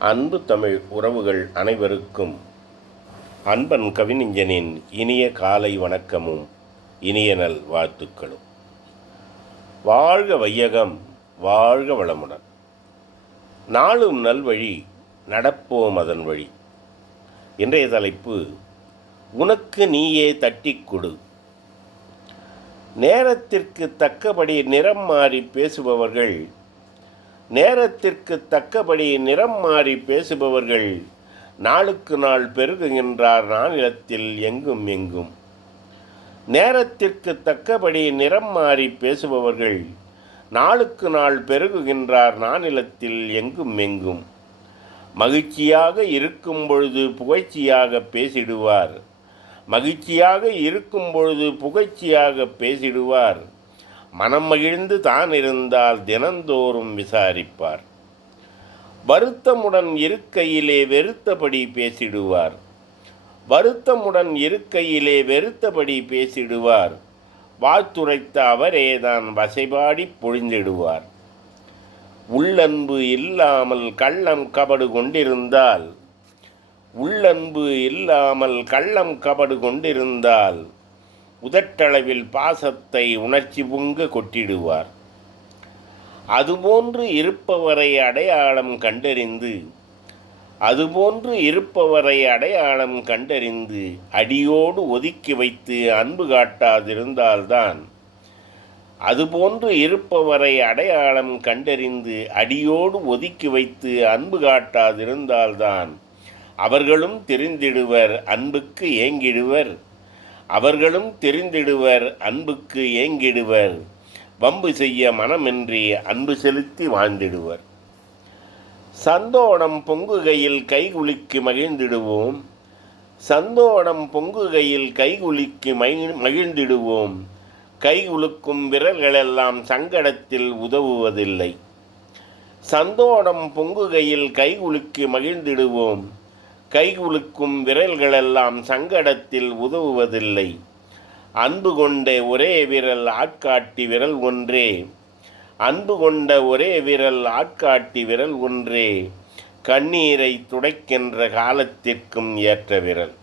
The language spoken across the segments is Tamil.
அன்பு தமிழ் உறவுகள் அனைவருக்கும் அன்பன் கவிஞனின் இனிய காலை வணக்கமும் இனிய நல் வாழ்த்துக்களும். வாழ்க வையகம் வாழ்க வளமுடன். நாளும் நல்வழி நடப்போம் அதன் வழி. இன்றைய தலைப்பு உனக்கு நீயே தட்டிக் கொடு. நேரத்திற்கு தக்கபடி நிறம் மாறி பேசுபவர்கள் நேரத்திற்கு தக்கபடி நிறம் மாறி பேசுபவர்கள் நாளுக்கு நாள் பெருகுகின்றார் மாநிலத்தில் எங்கும் எங்கும். நேரத்திற்கு தக்கபடி நிறம் மாறி பேசுபவர்கள் நாளுக்கு நாள் பெருகுகின்றார் நானிலத்தில் எங்கும் எங்கும். மகிழ்ச்சியாக இருக்கும் பொழுது புகழ்ச்சியாக பேசிடுவார். மகிழ்ச்சியாக இருக்கும் பொழுது புகழ்ச்சியாக பேசிடுவார். மனம் மகிழ்ந்து தான் இருந்தால் தினந்தோறும் விசாரிப்பார். வருத்தமுடன் இருக்கையிலே வெறுத்தபடி பேசிடுவார். வருத்தமுடன் இருக்கையிலே வெறுத்தபடி பேசிடுவார். வாழ்த்துரைத்த அவரே தான் வசைபாடி பொழிந்திடுவார். உள்ளன்பு இல்லாமல் கள்ளம் கபடு கொண்டிருந்தால் உள்ளன்பு இல்லாமல் கள்ளம் கபடு கொண்டிருந்தால் உதட்டளவில் பாசத்தை உணர்ச்சி பொங்க கொட்டிடுவார். அதுபோன்று இருப்பவரை அடையாளம் கண்டறிந்து அதுபோன்று இருப்பவரை அடையாளம் கண்டறிந்து அடியோடு ஒதுக்கி வைத்து அன்பு காட்டாதிருந்தால்தான் அதுபோன்று இருப்பவரை அடையாளம் கண்டறிந்து அடியோடு ஒதுக்கி வைத்து அன்பு காட்டாதிருந்தால்தான் அவர்களும் தெரிந்திடுவர் அன்புக்கு ஏங்கிடுவர். அவர்களும் தெரிந்திடுவர் அன்புக்கு ஏங்கிடுவர். வம்பு செய்ய மனமின்றி அன்பு செலுத்தி வாழ்ந்திடுவர். சந்தோடம் பொங்குகையில் கைகுலுக்கி மகிழ்ந்திடுவோம். சந்தோடம் பொங்குகையில் கைகுலுக்கி மகிழ்ந்திடுவோம். கைகுலுக்கும் விரல்களெல்லாம் சங்கடத்தில் உதவுவதில்லை. சந்தோடம் பொங்குகையில் கைகுலுக்கி மகிழ்ந்திடுவோம். கை குலுக்கும் விரல்களெல்லாம் சங்கடத்தில் உதவுவதில்லை. அன்பு கொண்ட ஒரே விரல் ஆட்காட்டி விரல் ஒன்றே. அன்பு கொண்ட ஒரே விரல் ஆட்காட்டி விரல் ஒன்றே. கண்ணீரை துடைக்கின்ற காலத்திற்கும் ஏற்ற விரல்.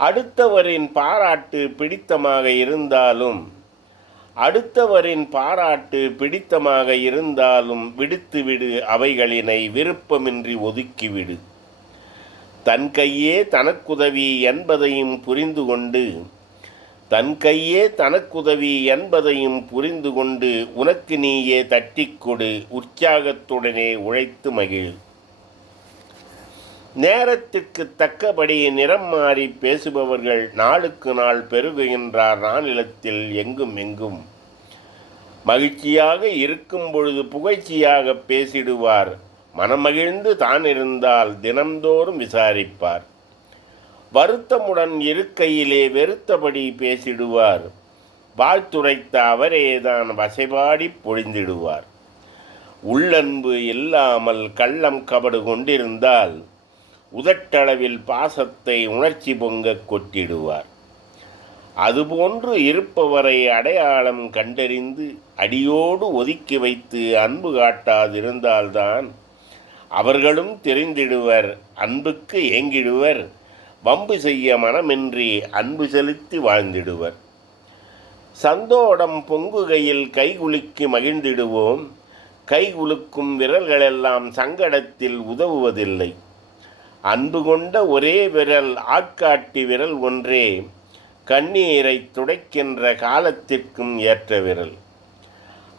அடுத்தவரின் பாராட்டு பிடித்தமாக இருந்தாலும் அடுத்தவரின் பாராட்டு பிடித்தமாக இருந்தாலும் விடுத்துவிடு அவைகளினை விருப்பமின்றி ஒதுக்கிவிடு. தன் கையே தனக்குதவி என்பதையும் புரிந்து கொண்டு தன் கையே தனக்குதவி என்பதையும் புரிந்து கொண்டு உனக்கு நீயே தட்டி கொடு உற்சாகத்துடனே உழைத்து மகிழ். நேரத்திற்கு தக்கபடி நிறம் மாறி பேசுபவர்கள் நாளுக்கு நாள் பெருகுகின்றார் நானிலத்தில் எங்கும் எங்கும். மகிழ்ச்சியாக இருக்கும் பொழுது புகழ்ச்சியாக பேசிடுவார். மனமகிழ்ந்து தான் இருந்தால் தினம்தோறும் விசாரிப்பார். வருத்தமுடன் இருக்கையிலே வெறுத்தபடி பேசிடுவார். வாழ்த்துரைத்த அவரேதான் வசைபாடி பொழிந்திடுவார். உள்ளன்பு இல்லாமல் கள்ளம் கபடு கொண்டிருந்தால் உதட்டளவில் பாசத்தை உணர்ச்சி பொங்க கொட்டிடுவார். அதுபோன்று இருப்பவரை அடையாளம் கண்டறிந்து அடியோடு ஒதுக்கி வைத்து அன்பு காட்டாதிருந்தால்தான் அவர்களும் தெரிந்திடுவர் அன்புக்கு ஏங்கிடுவர். வம்பு செய்ய மனமின்றி அன்பு செலுத்தி வாழ்ந்திடுவர். சந்தோடம் பொங்குகையில் கைகுலுக்கி மகிழ்ந்திடுவோம். கைகுலுக்கும் விரல்களெல்லாம் சங்கடத்தில் உதவுவதில்லை. அன்பு கொண்ட ஒரே விரல் ஆட்காட்டி விரல் ஒன்றே கண்ணீரை துடைக்கின்ற காலத்திற்கும் ஏற்ற விரல்.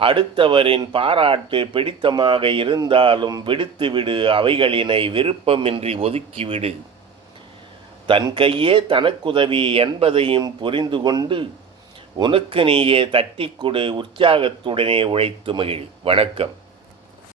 அடுத்தவரின் பாராட்டு பிடித்தமாக இருந்தாலும் விடுத்துவிடு அவைகளினை விருப்பமின்றி ஒதுக்கிவிடு. தன் கையே தனக்குதவி என்பதையும் புரிந்து கொண்டு உனக்கு நீயே தட்டிக்கொடு உற்சாகத்துடனே உழைத்து மகிழ். வணக்கம்.